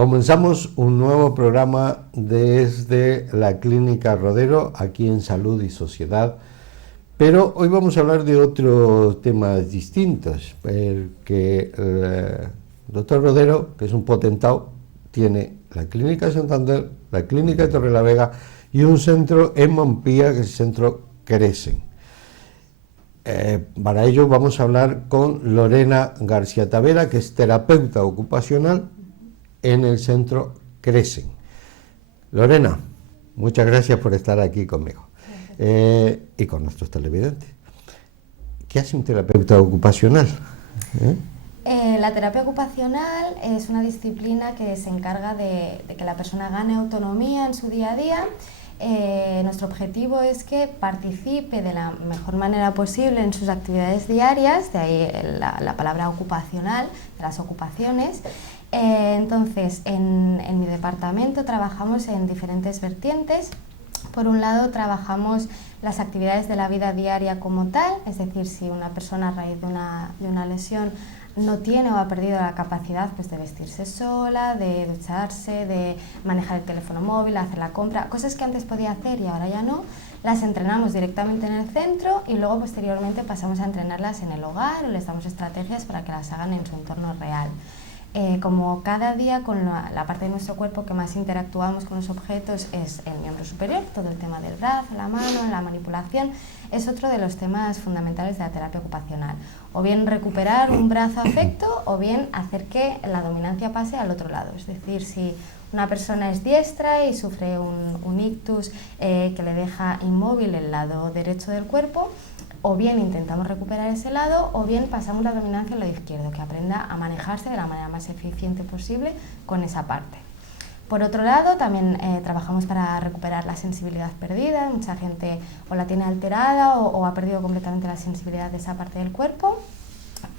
Comenzamos un nuevo programa desde la Clínica Rodero, aquí en Salud y Sociedad, pero hoy vamos a hablar de otros temas distintos, porque el doctor Rodero, que es un potentado, tiene la Clínica de Santander, la Clínica de Torrelavega y un centro en Montpía, que es el centro Crecen. Para ello vamos a hablar con Lorena García Tavera, que es terapeuta ocupacional en el centro Crecen. Lorena, muchas gracias por estar aquí conmigo y con nuestros televidentes. ¿Qué hace un terapeuta ocupacional? La terapia ocupacional es una disciplina que se encarga de que la persona gane autonomía en su día a día. Nuestro objetivo es que participe de la mejor manera posible en sus actividades diarias, de ahí la palabra ocupacional, de las ocupaciones. Entonces, en mi departamento trabajamos en diferentes vertientes. Por un lado, trabajamos las actividades de la vida diaria como tal, es decir, si una persona a raíz de una lesión no tiene o ha perdido la capacidad pues, de vestirse sola, de ducharse, de manejar el teléfono móvil, hacer la compra, cosas que antes podía hacer y ahora ya no, las entrenamos directamente en el centro y luego posteriormente pasamos a entrenarlas en el hogar o les damos estrategias para que las hagan en su entorno real. Como cada día con la parte de nuestro cuerpo que más interactuamos con los objetos es el miembro superior, todo el tema del brazo, la mano, la manipulación, es otro de los temas fundamentales de la terapia ocupacional. O bien recuperar un brazo afecto o bien hacer que la dominancia pase al otro lado. Es decir, si una persona es diestra y sufre un ictus que le deja inmóvil el lado derecho del cuerpo, o bien intentamos recuperar ese lado, o bien pasamos la dominancia al lado izquierdo, que aprenda a manejarse de la manera más eficiente posible con esa parte. Por otro lado, también trabajamos para recuperar la sensibilidad perdida. Mucha gente o la tiene alterada o ha perdido completamente la sensibilidad de esa parte del cuerpo.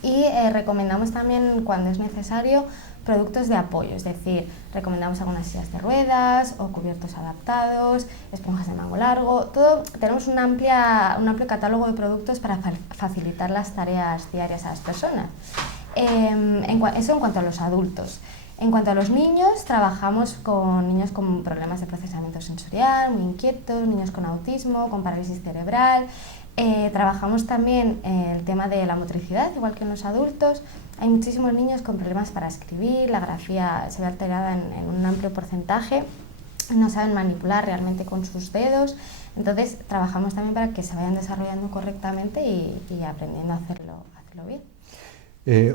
Y recomendamos también, cuando es necesario, productos de apoyo, es decir, recomendamos algunas sillas de ruedas o cubiertos adaptados, esponjas de mango largo, tenemos un amplio catálogo de productos para facilitar las tareas diarias a las personas. Eso en cuanto a los adultos. En cuanto a los niños, trabajamos con niños con problemas de procesamiento sensorial, muy inquietos, niños con autismo, con parálisis cerebral. Trabajamos también el tema de la motricidad, igual que en los adultos. Hay muchísimos niños con problemas para escribir, la grafía se ve alterada en un amplio porcentaje, no saben manipular realmente con sus dedos. Entonces trabajamos también para que se vayan desarrollando correctamente y aprendiendo a hacerlo bien.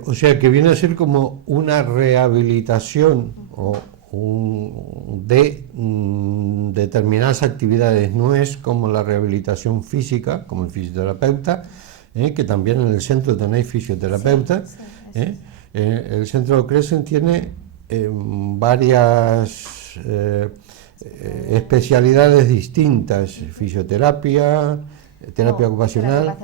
O sea que viene a ser como una rehabilitación de determinadas actividades, no es como la rehabilitación física, como el fisioterapeuta, que también en el centro tenéis fisioterapeuta. Sí. El centro Crecen tiene varias especialidades distintas: fisioterapia, terapia ocupacional,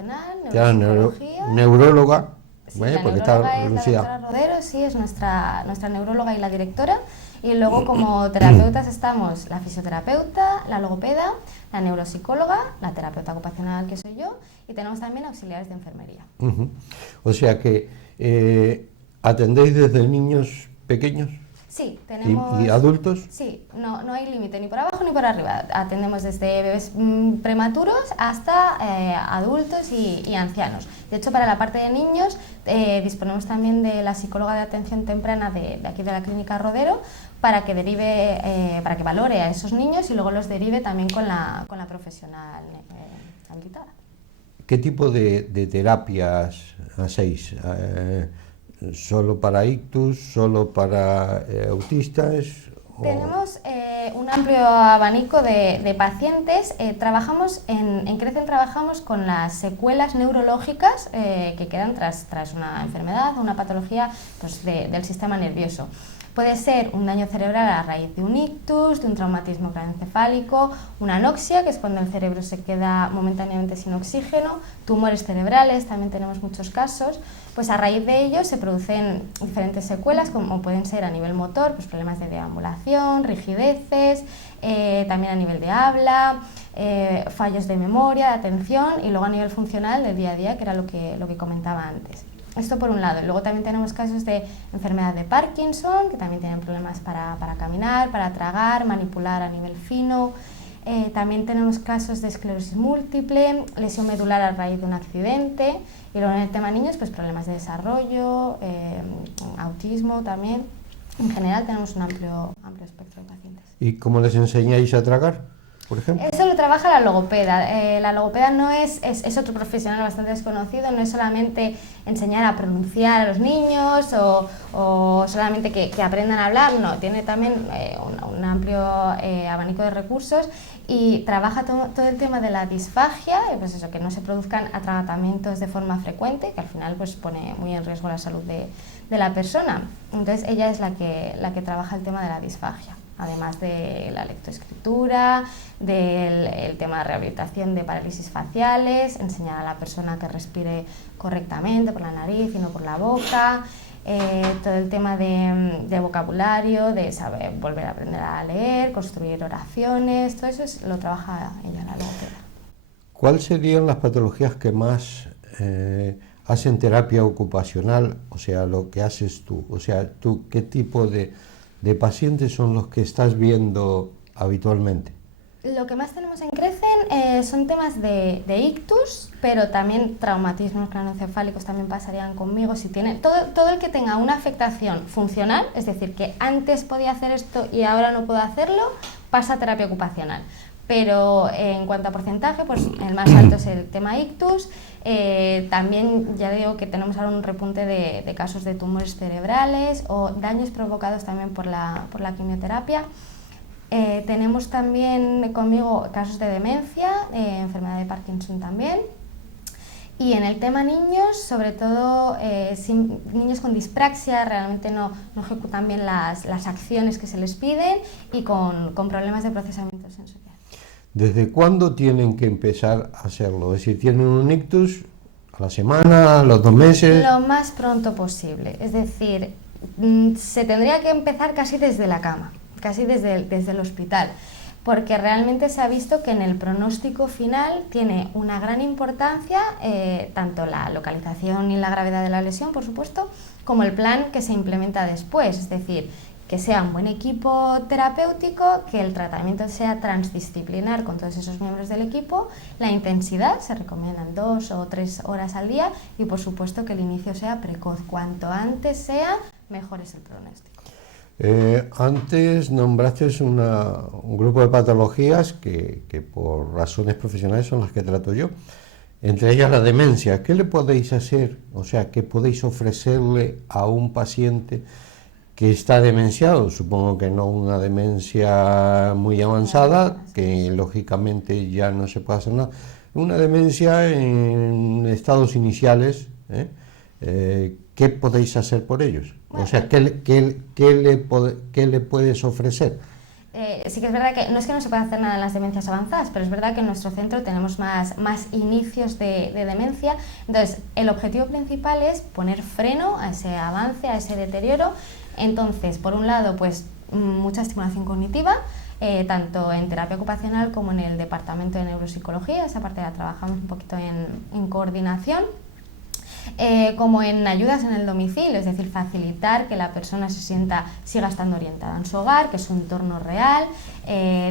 neuróloga. Sí, la neuróloga es la doctora Rodero, sí, es nuestra neuróloga y la directora. Y luego como terapeutas estamos la fisioterapeuta, la logopeda, la neuropsicóloga, la terapeuta ocupacional que soy yo y tenemos también auxiliares de enfermería. O sea que atendéis desde niños pequeños. Sí, tenemos... ¿Y adultos? Sí, no hay límite ni por abajo ni por arriba. Atendemos desde bebés prematuros hasta adultos y ancianos. De hecho, para la parte de niños disponemos también de la psicóloga de atención temprana de aquí de la Clínica Rodero para que valore a esos niños y luego los derive también con la profesional habilitada. ¿Qué tipo de terapias hacéis? ¿Solo para ictus? ¿Solo para autistas? Tenemos un amplio abanico de pacientes. Trabajamos en Crecen trabajamos con las secuelas neurológicas que quedan tras una enfermedad o una patología pues, del sistema nervioso. Puede ser un daño cerebral a raíz de un ictus, de un traumatismo craneoencefálico, una anoxia, que es cuando el cerebro se queda momentáneamente sin oxígeno, tumores cerebrales, también tenemos muchos casos. Pues a raíz de ello se producen diferentes secuelas, como pueden ser a nivel motor, pues problemas de deambulación, rigideces, también a nivel de habla, fallos de memoria, de atención y luego a nivel funcional del día a día, que era lo que comentaba antes. Esto por un lado. Y luego también tenemos casos de enfermedad de Parkinson, que también tienen problemas para caminar, para tragar, manipular a nivel fino. También tenemos casos de esclerosis múltiple, lesión medular a raíz de un accidente. Y luego en el tema niños, pues problemas de desarrollo, autismo también. En general tenemos un amplio espectro de pacientes. ¿Y cómo les enseñáis a tragar, por ejemplo? Eso lo trabaja la logopeda. La logopeda no es otro profesional bastante desconocido, no es solamente enseñar a pronunciar a los niños o solamente que aprendan a hablar, no, tiene también un amplio abanico de recursos y trabaja todo el tema de la disfagia, pues eso, que no se produzcan atragantamientos de forma frecuente, que al final pues pone muy en riesgo la salud de la persona. Entonces ella es la que trabaja el tema de la disfagia. Además de la lectoescritura, del tema de rehabilitación de parálisis faciales, enseñar a la persona que respire correctamente por la nariz y no por la boca, todo el tema de vocabulario, de saber volver a aprender a leer, construir oraciones, todo eso lo trabaja ella, la logopeda. ¿Cuáles serían las patologías que más hacen terapia ocupacional? O sea, lo que haces tú. O sea, tú, ¿qué tipo de pacientes son los que estás viendo habitualmente? Lo que más tenemos en Crecen son temas de ictus, pero también traumatismos craneoencefálicos también pasarían conmigo. Si tiene, todo el que tenga una afectación funcional, es decir, que antes podía hacer esto y ahora no puedo hacerlo, pasa a terapia ocupacional. Pero en cuanto a porcentaje, pues el más alto es el tema ictus. También ya digo que tenemos ahora un repunte de casos de tumores cerebrales o daños provocados también por la quimioterapia. Tenemos también conmigo casos de demencia, enfermedad de Parkinson también. Y en el tema niños, sobre todo niños con dispraxia, realmente no ejecutan bien las acciones que se les piden y con problemas de procesamiento sensorial. ¿Desde cuándo tienen que empezar a hacerlo? Es decir, ¿tienen un ictus a la semana, a los 2 meses? Lo más pronto posible. Es decir, se tendría que empezar casi desde la cama, casi desde el hospital, porque realmente se ha visto que en el pronóstico final tiene una gran importancia tanto la localización y la gravedad de la lesión, por supuesto, como el plan que se implementa después. Es decir, que sea un buen equipo terapéutico, que el tratamiento sea transdisciplinar con todos esos miembros del equipo, la intensidad, se recomiendan 2 o 3 horas al día y por supuesto que el inicio sea precoz. Cuanto antes sea, mejor es el pronóstico. Antes nombraste un grupo de patologías que por razones profesionales son las que trato yo, entre ellas la demencia. ¿Qué le podéis hacer? O sea, ¿qué podéis ofrecerle a un paciente que está demenciado? Supongo que no una demencia muy avanzada, que lógicamente ya no se puede hacer nada. Una demencia en estados iniciales, ¿qué podéis hacer por ellos? O sea, ¿qué le puedes ofrecer? Sí que es verdad que no se puede hacer nada en las demencias avanzadas, pero es verdad que en nuestro centro tenemos más inicios de demencia. Entonces, el objetivo principal es poner freno a ese avance, a ese deterioro. Entonces, por un lado, pues mucha estimulación cognitiva, tanto en terapia ocupacional como en el departamento de neuropsicología. Esa parte la trabajamos un poquito en coordinación. Como en ayudas en el domicilio, es decir, facilitar que la persona siga estando orientada en su hogar, que es su entorno real,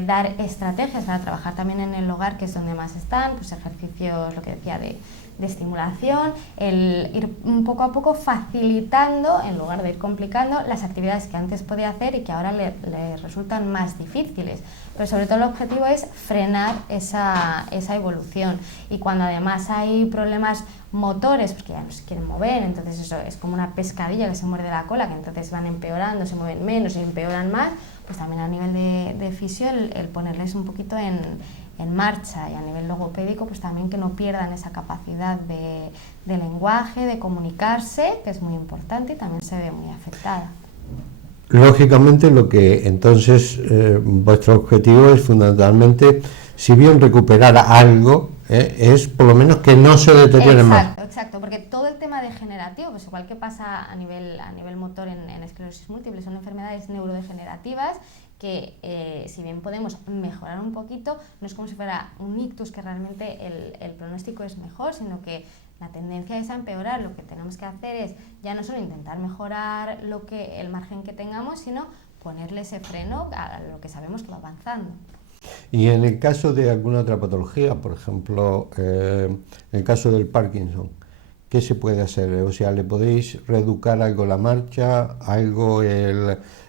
dar estrategias para trabajar también en el hogar, que es donde más están, pues ejercicios, lo que decía, de estimulación, el ir poco a poco facilitando, en lugar de ir complicando, las actividades que antes podía hacer y que ahora le resultan más difíciles. Pero sobre todo el objetivo es frenar esa evolución, y cuando además hay problemas motores, porque ya no se quieren mover, entonces eso es como una pescadilla que se muerde la cola, que entonces van empeorando, se mueven menos y empeoran más, pues también a nivel de fisio el ponerles un poquito en marcha, y a nivel logopédico pues también que no pierdan esa capacidad de lenguaje, de comunicarse, que es muy importante y también se ve muy afectada. Lógicamente, lo que entonces vuestro objetivo es fundamentalmente, si bien recuperar algo, es por lo menos que no se deteriore más. Exacto, porque todo el tema degenerativo, pues igual que pasa a nivel motor en esclerosis múltiple, son enfermedades neurodegenerativas que si bien podemos mejorar un poquito, no es como si fuera un ictus que realmente el pronóstico es mejor, sino que la tendencia es a empeorar. Lo que tenemos que hacer es ya no solo intentar mejorar el margen que tengamos, sino ponerle ese freno a lo que sabemos que va avanzando. Y en el caso de alguna otra patología, por ejemplo, en el caso del Parkinson, ¿qué se puede hacer? O sea, ¿le podéis reeducar algo la marcha, algo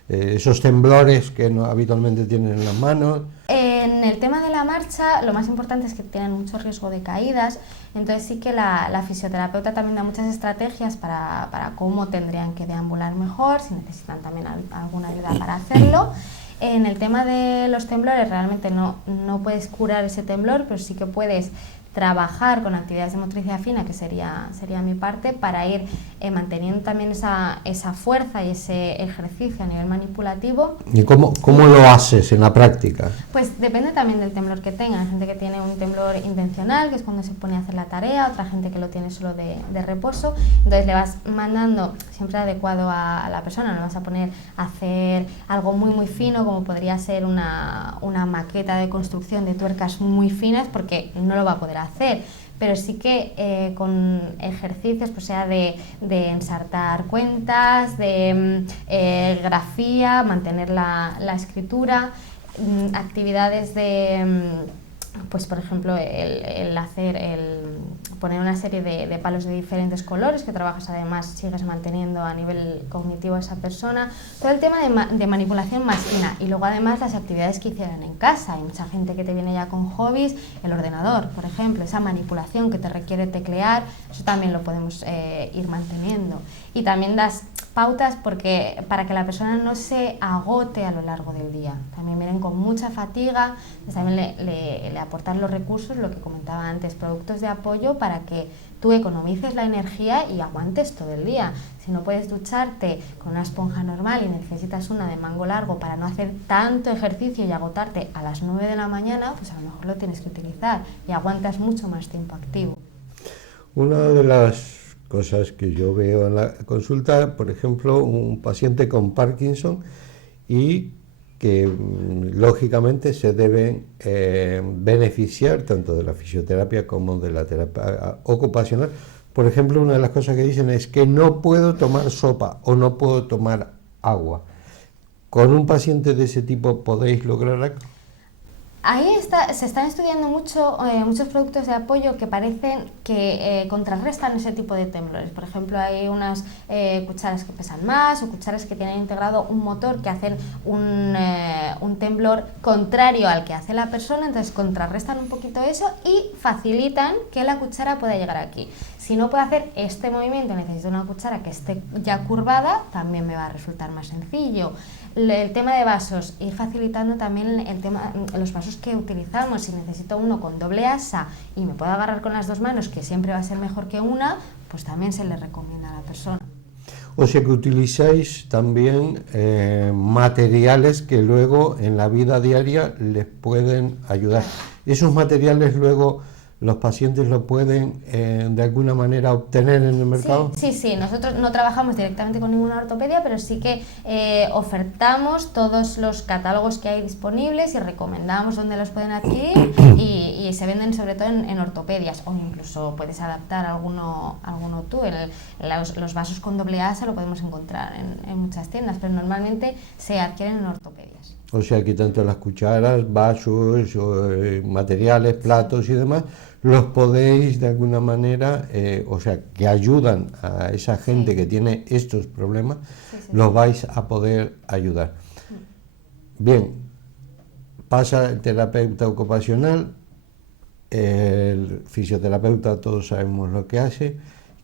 esos temblores que habitualmente tienen en las manos? En el tema de la marcha, lo más importante es que tienen mucho riesgo de caídas, entonces sí que la fisioterapeuta también da muchas estrategias para cómo tendrían que deambular mejor, si necesitan también alguna ayuda para hacerlo. En el tema de los temblores, realmente no puedes curar ese temblor, pero sí que puedes trabajar con actividades de motricidad fina, que sería mi parte, para ir manteniendo también esa fuerza y ese ejercicio a nivel manipulativo. ¿Y cómo lo haces en la práctica? Pues depende también del temblor que tenga. Hay gente que tiene un temblor intencional, que es cuando se pone a hacer la tarea, otra gente que lo tiene solo de reposo. Entonces le vas mandando, siempre adecuado a la persona, no vas a poner a hacer algo muy muy fino, como podría ser una maqueta de construcción de tuercas muy finas, porque no lo va a poder hacer, pero sí que con ejercicios, pues sea de ensartar cuentas, de grafía, mantener la escritura, actividades de, pues por ejemplo, poner una serie de palos de diferentes colores que trabajas, además sigues manteniendo a nivel cognitivo a esa persona, todo el tema de manipulación más fina, y luego además las actividades que hicieran en casa. Hay mucha gente que te viene ya con hobbies, el ordenador, por ejemplo, esa manipulación que te requiere teclear, eso también lo podemos ir manteniendo. Y también das pautas para que la persona no se agote a lo largo del día. También vienen con mucha fatiga, pues también le aportar los recursos, lo que comentaba antes, productos de apoyo para que tú economices la energía y aguantes todo el día. Si no puedes ducharte con una esponja normal y necesitas una de mango largo para no hacer tanto ejercicio y agotarte a las 9 de la mañana, pues a lo mejor lo tienes que utilizar y aguantas mucho más tiempo activo. Una de las cosas que yo veo en la consulta, por ejemplo, un paciente con Parkinson y que lógicamente se deben beneficiar tanto de la fisioterapia como de la terapia ocupacional. Por ejemplo, una de las cosas que dicen es que no puedo tomar sopa o no puedo tomar agua. ¿Con un paciente de ese tipo podéis lograr algo? Ahí se están estudiando muchos productos de apoyo que parecen que contrarrestan ese tipo de temblores. Por ejemplo, hay unas cucharas que pesan más o cucharas que tienen integrado un motor que hacen un temblor contrario al que hace la persona, entonces contrarrestan un poquito eso y facilitan que la cuchara pueda llegar aquí. Si no puedo hacer este movimiento, necesito una cuchara que esté ya curvada, también me va a resultar más sencillo. El tema de vasos, ir facilitando también los vasos que utilizamos. Si necesito uno con doble asa y me puedo agarrar con las dos manos, que siempre va a ser mejor que una, pues también se le recomienda a la persona. O sea que utilizáis también materiales que luego en la vida diaria les pueden ayudar. Esos materiales luego los pacientes lo pueden de alguna manera obtener en el mercado. Sí, nosotros no trabajamos directamente con ninguna ortopedia, pero sí que ofertamos todos los catálogos que hay disponibles y recomendamos dónde los pueden adquirir y se venden sobre todo en ortopedias, o incluso puedes adaptar alguno tú. Los vasos con doble asa lo podemos encontrar en muchas tiendas, pero normalmente se adquieren en ortopedias. O sea que tanto las cucharas, vasos, materiales, platos y demás, los podéis de alguna manera, o sea, que ayudan a esa gente que tiene estos problemas, los vais a poder ayudar. Bien, pasa el terapeuta ocupacional, el fisioterapeuta, todos sabemos lo que hace.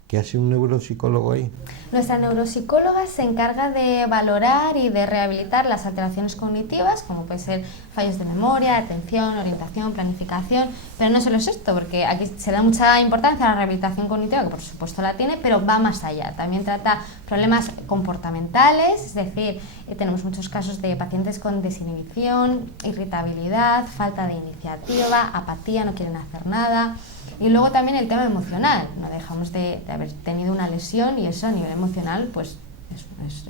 ¿Qué hace un neuropsicólogo ahí? Nuestra neuropsicóloga se encarga de valorar y de rehabilitar las alteraciones cognitivas, como puede ser fallos de memoria, atención, orientación, planificación, pero no solo es esto, porque aquí se da mucha importancia a la rehabilitación cognitiva, que por supuesto la tiene, pero va más allá. También trata problemas comportamentales, es decir, tenemos muchos casos de pacientes con desinhibición, irritabilidad, falta de iniciativa, apatía, no quieren hacer nada. Y luego también el tema emocional, no dejamos de haber tenido una lesión y eso a nivel emocional pues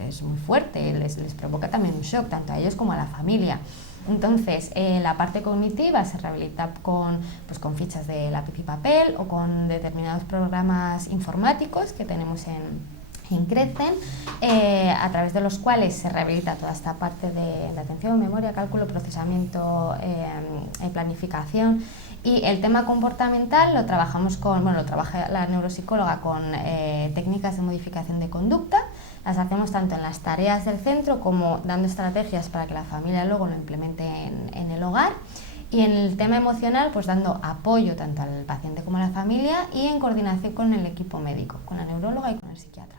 es muy fuerte, les provoca también un shock, tanto a ellos como a la familia. Entonces, la parte cognitiva se rehabilita con fichas de lápiz y papel o con determinados programas informáticos que tenemos en Crecen, a través de los cuales se rehabilita toda esta parte de atención, memoria, cálculo, procesamiento, planificación. Y el tema comportamental lo trabaja la neuropsicóloga con técnicas de modificación de conducta. Las hacemos tanto en las tareas del centro como dando estrategias para que la familia luego lo implemente en el hogar. Y en el tema emocional, pues dando apoyo tanto al paciente como a la familia y en coordinación con el equipo médico, con la neuróloga y con el psiquiatra.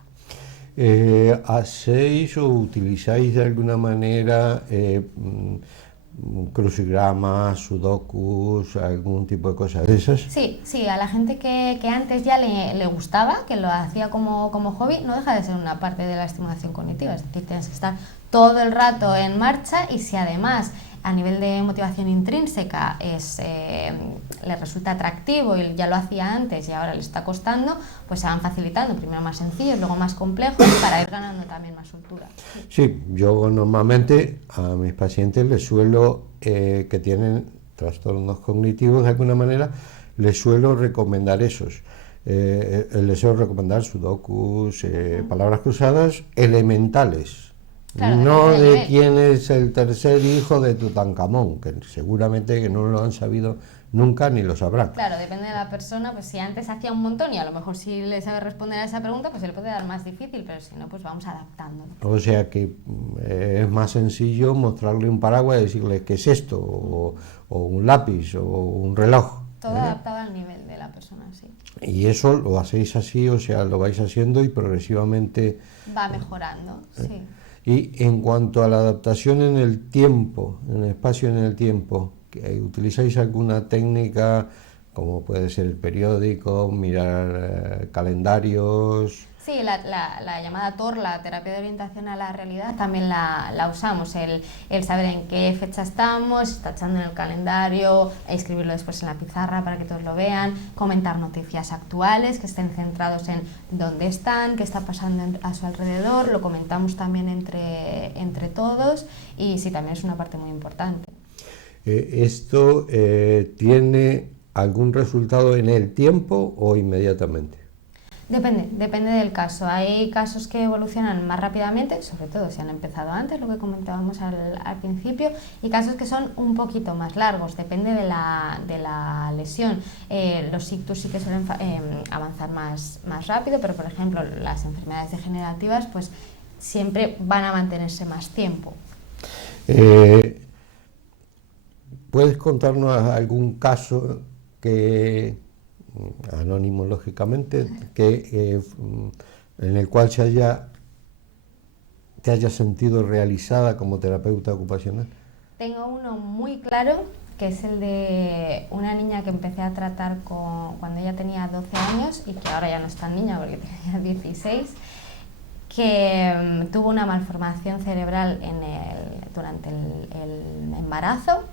¿Hacéis o utilizáis de alguna manera crucigramas, sudokus, algún tipo de cosas de esas? Sí, a la gente que antes ya le gustaba, que lo hacía como hobby, no deja de ser una parte de la estimulación cognitiva, es decir, tienes que estar todo el rato en marcha y si además a nivel de motivación intrínseca le resulta atractivo y ya lo hacía antes y ahora le está costando, pues se van facilitando, primero más sencillos, luego más complejos, para ir ganando también más soltura. Sí, yo normalmente a mis pacientes les suelo, que tienen trastornos cognitivos de alguna manera, les suelo recomendar esos. Les suelo recomendar sudokus, palabras cruzadas elementales. Claro, no de quién es el tercer hijo de Tutankamón, que seguramente que no lo han sabido nunca ni lo sabrán. Claro, depende de la persona, pues si antes hacía un montón y a lo mejor si le sabe responder a esa pregunta, pues se le puede dar más difícil, pero si no, pues vamos adaptándolo. O sea que es más sencillo mostrarle un paraguas y decirle qué es esto, o un lápiz, o un reloj. Todo adaptado al nivel de la persona, sí. Y eso lo hacéis así, o sea, lo vais haciendo y progresivamente va mejorando, sí. Y en cuanto a la adaptación en el tiempo, en el espacio y en el tiempo, ¿utilizáis alguna técnica como puede ser el periódico, mirar calendarios? Sí, la llamada TOR, la terapia de orientación a la realidad, también la usamos, el saber en qué fecha estamos, tachando en el calendario, escribirlo después en la pizarra para que todos lo vean, comentar noticias actuales que estén centrados en dónde están, qué está pasando a su alrededor, lo comentamos también entre todos y sí, también es una parte muy importante. ¿Esto tiene algún resultado en el tiempo o inmediatamente? Depende del caso. Hay casos que evolucionan más rápidamente, sobre todo si han empezado antes, lo que comentábamos al principio, y casos que son un poquito más largos, depende de la lesión. Los ictus sí que suelen avanzar más rápido, pero por ejemplo las enfermedades degenerativas pues siempre van a mantenerse más tiempo. ¿Puedes contarnos algún caso que, anónimo lógicamente, que en el cual te hayas sentido realizada como terapeuta ocupacional? Tengo uno muy claro, que es el de una niña que empecé a tratar cuando ella tenía 12 años y que ahora ya no es tan niña porque tenía 16, que tuvo una malformación cerebral durante el embarazo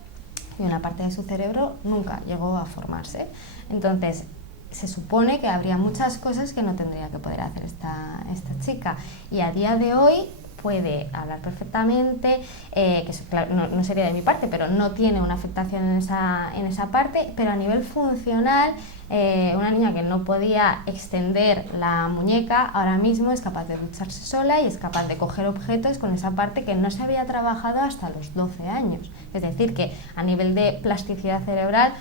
y una parte de su cerebro nunca llegó a formarse. Entonces, se supone que habría muchas cosas que no tendría que poder hacer esta chica y a día de hoy puede hablar perfectamente, que claro, no sería de mi parte, pero no tiene una afectación en esa parte, pero a nivel funcional, una niña que no podía extender la muñeca, ahora mismo es capaz de ducharse sola y es capaz de coger objetos con esa parte que no se había trabajado hasta los 12 años. Es decir, que a nivel de plasticidad cerebral,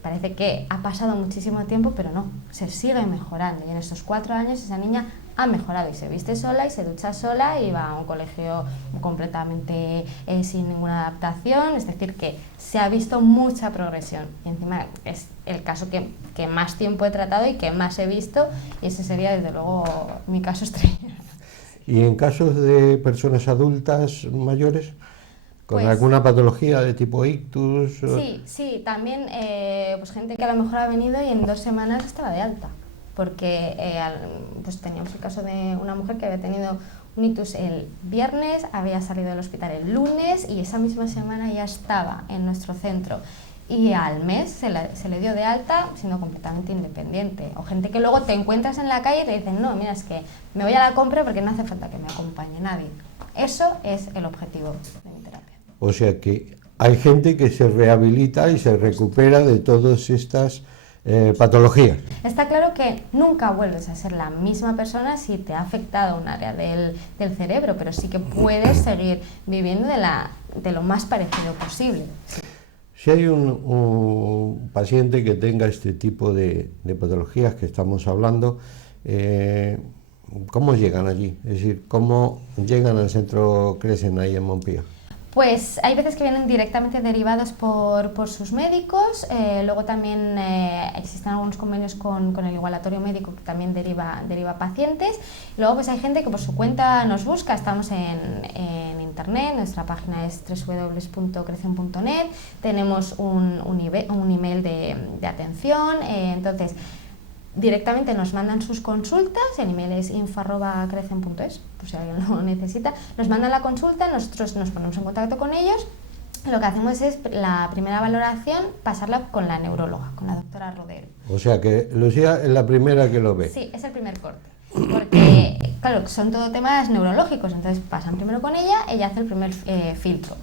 parece que ha pasado muchísimo tiempo, pero no, se sigue mejorando. Y en estos 4 años esa niña ha mejorado y se viste sola y se ducha sola y va a un colegio completamente sin ninguna adaptación. Es decir, que se ha visto mucha progresión. Y encima es el caso que más tiempo he tratado y que más he visto, y ese sería desde luego mi caso estrella. ¿Y en casos de personas adultas mayores? ¿Con pues, alguna patología de tipo ictus? Sí, también pues gente que a lo mejor ha venido y en 2 semanas estaba de alta, porque pues teníamos el caso de una mujer que había tenido un ictus el viernes, había salido del hospital el lunes y esa misma semana ya estaba en nuestro centro. y al mes se le dio de alta siendo completamente independiente. O gente que luego te encuentras en la calle y te dicen, no, mira, es que me voy a la compra porque no hace falta que me acompañe nadie. Eso es el objetivo de mi terapia. O sea que hay gente que se rehabilita y se recupera de todas estas patologías. Está claro que nunca vuelves a ser la misma persona si te ha afectado un área del cerebro, pero sí que puedes seguir viviendo de lo más parecido posible. Si hay un paciente que tenga este tipo de patologías que estamos hablando, ¿cómo llegan allí? Es decir, ¿cómo llegan al centro Crecen ahí en Montpia? Pues hay veces que vienen directamente derivados por sus médicos, luego también existen algunos convenios con el igualatorio médico que también deriva pacientes. Luego pues hay gente que por su cuenta nos busca, estamos en internet, nuestra página es www.crecen.net, tenemos un email de atención, entonces directamente nos mandan sus consultas, el email es info@crecen.es, por si alguien lo necesita, nos mandan la consulta, nosotros nos ponemos en contacto con ellos, lo que hacemos es la primera valoración pasarla con la neuróloga, con la doctora Rodero. O sea que Lucía es la primera que lo ve. Sí, es el primer corte, porque claro, son todo temas neurológicos, entonces pasan primero con ella hace el primer filtro.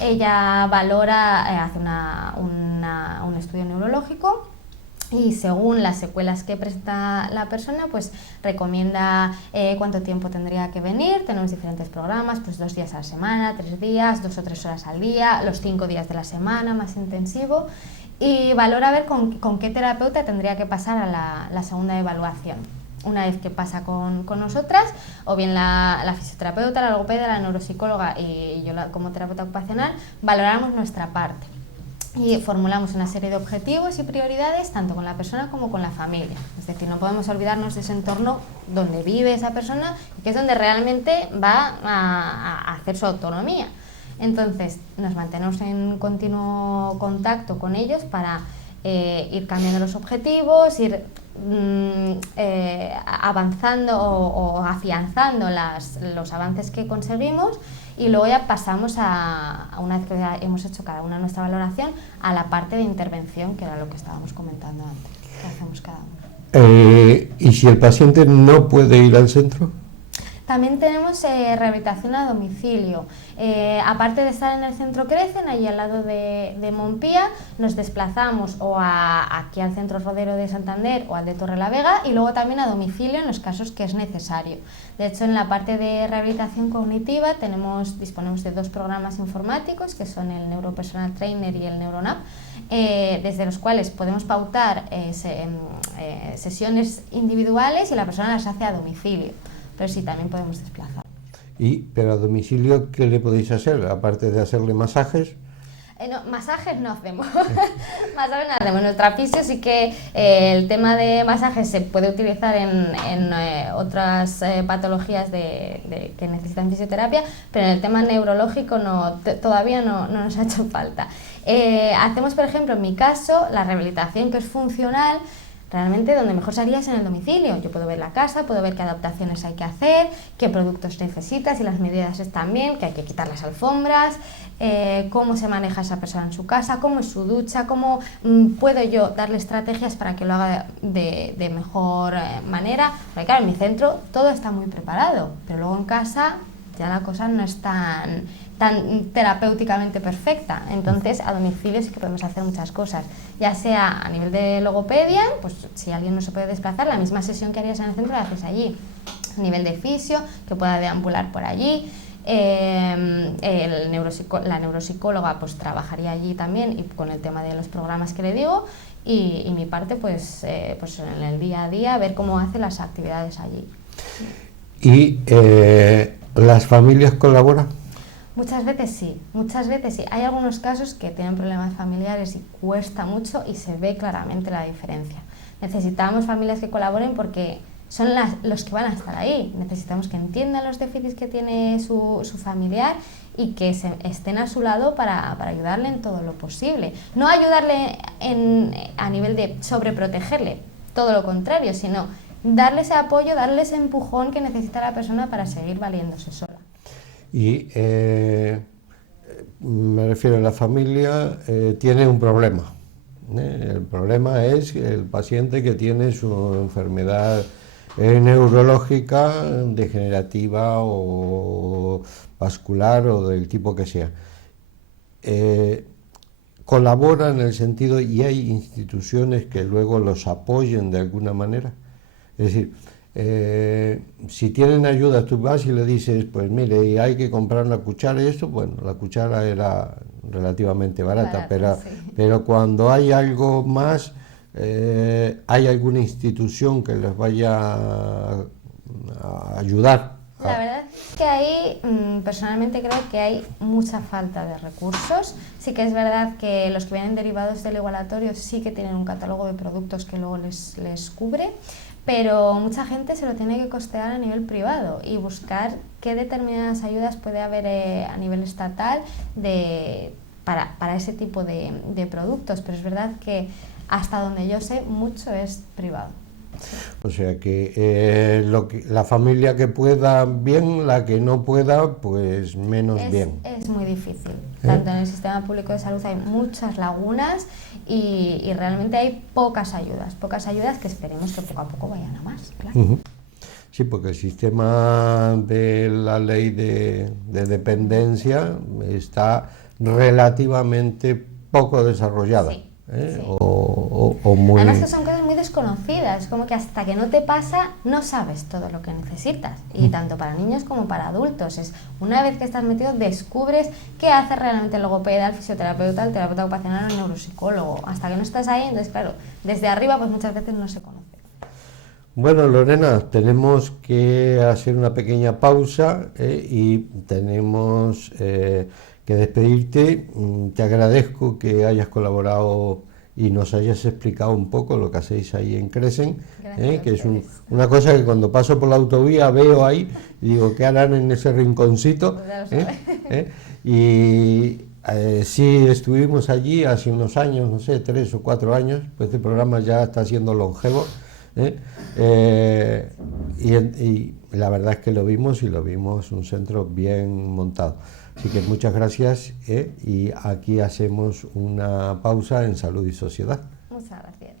Ella valora, hace un estudio neurológico, y según las secuelas que presenta la persona, pues recomienda cuánto tiempo tendría que venir. Tenemos diferentes programas, pues 2 días a la semana, 3 días, 2 o 3 horas al día, los 5 días de la semana, más intensivo. Y valora ver con qué terapeuta tendría que pasar a la segunda evaluación. Una vez que pasa con nosotras, o bien la fisioterapeuta, la logopeda, la neuropsicóloga y yo como terapeuta ocupacional, valoramos nuestra parte. Y formulamos una serie de objetivos y prioridades tanto con la persona como con la familia. Es decir, no podemos olvidarnos de ese entorno donde vive esa persona y que es donde realmente va a hacer su autonomía. Entonces, nos mantenemos en continuo contacto con ellos para ir cambiando los objetivos, ir avanzando o afianzando los avances que conseguimos. Y luego ya pasamos una vez que ya hemos hecho cada una nuestra valoración, a la parte de intervención, que era lo que estábamos comentando antes, que hacemos cada uno. ¿Y si el paciente no puede ir al centro? También tenemos rehabilitación a domicilio. Aparte de estar en el centro Crecen, allí al lado de Montpia, nos desplazamos o aquí al centro Rodero de Santander o al de Torrelavega, y luego también a domicilio en los casos que es necesario. De hecho, en la parte de rehabilitación cognitiva disponemos de 2 programas informáticos, que son el Neuropersonal Trainer y el Neuronap, desde los cuales podemos pautar sesiones individuales y la persona las hace a domicilio. Pero sí, también podemos desplazar. Pero a domicilio, ¿qué le podéis hacer? Aparte de hacerle masajes. No, masajes no hacemos. Masajes no hacemos. Nuestra fisio sí que el tema de masajes se puede utilizar en otras patologías que necesitan fisioterapia, pero en el tema neurológico todavía no nos ha hecho falta. Hacemos, por ejemplo, en mi caso, la rehabilitación que es funcional. Realmente donde mejor sería es en el domicilio. Yo puedo ver la casa, puedo ver qué adaptaciones hay que hacer, qué productos necesitas, y las medidas están bien, que hay que quitar las alfombras, cómo se maneja esa persona en su casa, cómo es su ducha, cómo puedo yo darle estrategias para que lo haga de mejor manera. Porque claro, en mi centro todo está muy preparado, pero luego en casa ya la cosa no es tan terapéuticamente perfecta. Entonces a domicilio sí que podemos hacer muchas cosas, ya sea a nivel de logopedia, pues si alguien no se puede desplazar, la misma sesión que harías en el centro la haces allí. A nivel de fisio, que pueda deambular por allí. La neuropsicóloga pues trabajaría allí también, y con el tema de los programas que le digo, y mi parte pues en el día a día ver cómo hace las actividades allí. ¿Y las familias colaboran? Muchas veces sí. Hay algunos casos que tienen problemas familiares y cuesta mucho, y se ve claramente la diferencia. Necesitamos familias que colaboren porque son los que van a estar ahí. Necesitamos que entiendan los déficits que tiene su familiar y que estén a su lado para ayudarle en todo lo posible. No ayudarle a nivel de sobreprotegerle, todo lo contrario, sino darle ese apoyo, darle ese empujón que necesita la persona para seguir valiéndose sola. Y me refiero a la familia, tiene un problema. El problema es el paciente que tiene su enfermedad neurológica, degenerativa o vascular o del tipo que sea. Colabora en el sentido, y hay instituciones que luego los apoyen de alguna manera. Es decir, si tienen ayuda, tú vas y le dices, pues mire, hay que comprar una cuchara y esto, bueno, la cuchara era relativamente barata, pero cuando hay algo más, ¿hay alguna institución que les vaya a ayudar? La verdad es que ahí, personalmente creo que hay mucha falta de recursos. Sí que es verdad que los que vienen derivados del igualatorio sí que tienen un catálogo de productos que luego les cubre, pero mucha gente se lo tiene que costear a nivel privado y buscar qué determinadas ayudas puede haber a nivel estatal para ese tipo de productos, pero es verdad que hasta donde yo sé mucho es privado. O sea que, la familia que pueda bien, la que no pueda, pues menos bien. Es muy difícil. Tanto en el sistema público de salud hay muchas lagunas y realmente hay pocas ayudas que esperemos que poco a poco vayan a más. Claro. Sí, porque el sistema de la ley de dependencia está relativamente poco desarrollada. Sí. Sí. O muy... Además que son cosas muy desconocidas, como que hasta que no te pasa no sabes todo lo que necesitas, y tanto para niños como para adultos. Es una vez que estás metido descubres qué hace realmente el logopeda, el fisioterapeuta, el terapeuta ocupacional o el neuropsicólogo. Hasta que no estás ahí, entonces claro, desde arriba pues muchas veces no se conoce. Bueno, Lorena, tenemos que hacer una pequeña pausa y tenemos que despedirte. Te agradezco que hayas colaborado y nos hayas explicado un poco lo que hacéis ahí en Crecen, que es una cosa que cuando paso por la autovía veo ahí y digo, ¿qué harán en ese rinconcito? Y sí, estuvimos allí hace unos años, no sé, 3 o 4 años, pues este programa ya está siendo longevo. Y la verdad es que lo vimos un centro bien montado. Así que muchas gracias y aquí hacemos una pausa en Salud y Sociedad. Muchas gracias.